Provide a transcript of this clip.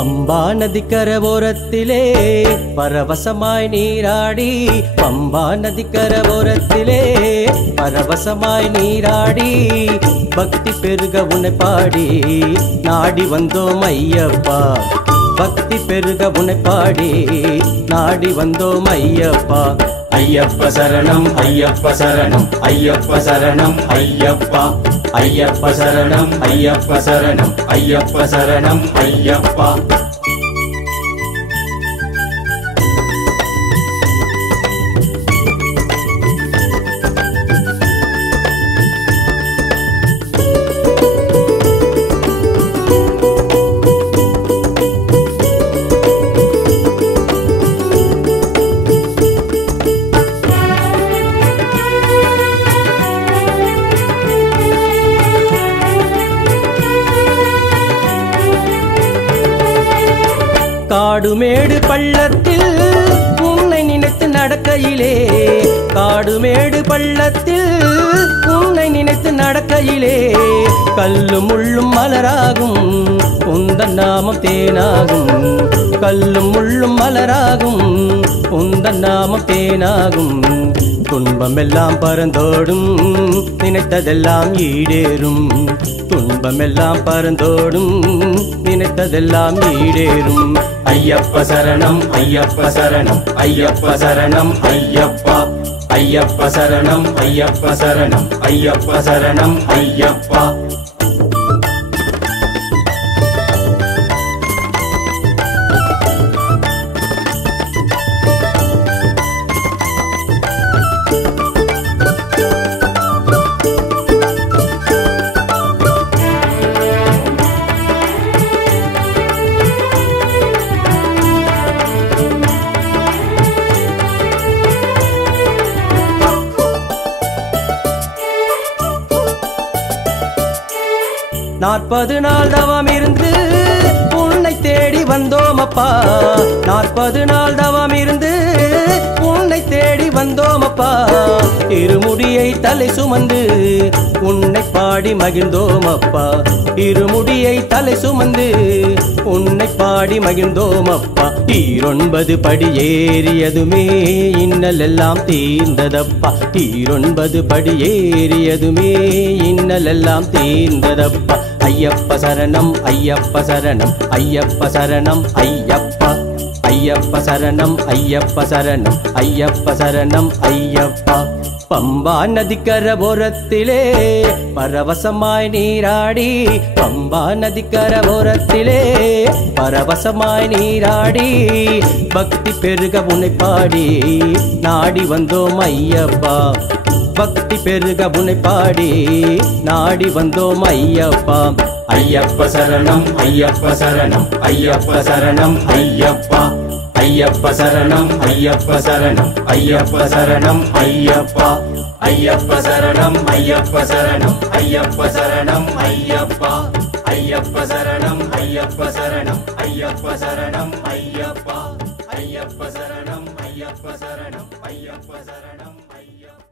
பம்பா நதிக்கரை ஓரத்திலே பரவசமாய் நீராடி பம்பா நதிக்கரை ஓரத்திலே பரவசமாய் நீராடி பக்தி பெருக உன்னை பாடி நாடி வந்தோம் ஐயப்பா பக்தி பெருக உன்னை பாடி நாடி வந்தோம் ஐயப்பா ஐயப்ப சரணம் ஐயப்ப சரணம் ஐயப்ப சரணம் ஐயப்பா ஐயப்ப சரணம் ஐயப்ப சரணம் ஐயப்ப சரணம் ஐயப்பா காடுமேடு பள்ளத்தில் உன்னை நினைத்து நடக்கையிலே காடுமேடு பள்ளத்தில் உன்னை நினைத்து நடக்கையிலே கல்லும் முள்ளும் மலராகும் உந்தன் நாமம் தேனாகும் கல்லும் முள்ளும் மலராகும் உந்தன் நாமம் தேனாகும் துன்பமெல்லாம் பறந்தோடும் நினைத்ததெல்லாம் ஈடேறும் துன்பமெல்லாம் பறந்தோடும் நினைத்ததெல்லாம் ஈடேறும் ஐயப்ப சரணம் ஐயப்ப சரணம் ஐயப்ப சரணம் ஐயப்பா ஐயப்ப சரணம் ஐயப்ப சரணம் ஐயப்ப சரணம் ஐயப்பா நாற்பது நாள் தவம் இருந்து உன்னை தேடி வந்தோம் அப்பா 40 நாள் தவம் இருந்து உன்னை தேடி வந்தோம் அப்பா இருமுடியை தலை சுமந்து உன்னை பாடி மகிழ்ந்தோம் அப்பா இருமுடியை தலை சுமந்து உன்னை பாடி மகிழ்ந்தோம் அப்பா 9 படி ஏறியதுமே இன்னல் எல்லாம் தீர்ந்ததப்பா 9 படி ஏறியதுமே இன்னல் எல்லாம் தீர்ந்ததப்பா ஐயப்ப சரணம் ஐயப்ப சரணம் ஐயப்ப சரணம் ஐயப்பா ஐயப்ப சரணம் ஐயப்ப சரணம் ஐயப்ப சரணம் ஐயப்பா பம்பா நதிக்கரை ஓரத்திலே பரவசமாய் நீராடி பம்பா நதிக்கரை ஓரத்திலே பரவசமாய் நீராடி பக்தி பெருக உன்னை பாடி நாடி வந்தோம் ஐயப்பா பக்தி பெருக உன்னை பாடி நாடி வந்தோம் ஐயப்பா ஐயப்ப சரணம் ஐயப்ப சரணம் ஐயப்ப சரணம் ஐயப்பா ஐயப்ப சரணம் ஐயப்ப சரணம் ஐயப்ப சரணம் ஐயப்பா ஐயப்ப சரணம் ஐயப்ப சரணம் ஐயப்ப சரணம் ஐயப்பா ஐயப்ப சரணம் ஐயப்ப சரணம் ஐயப்ப சரணம் ஐயப்பா ஐயப்ப சரணம் ஐயப்ப சரணம் ஐயப்ப சரணம் ஐயப்பா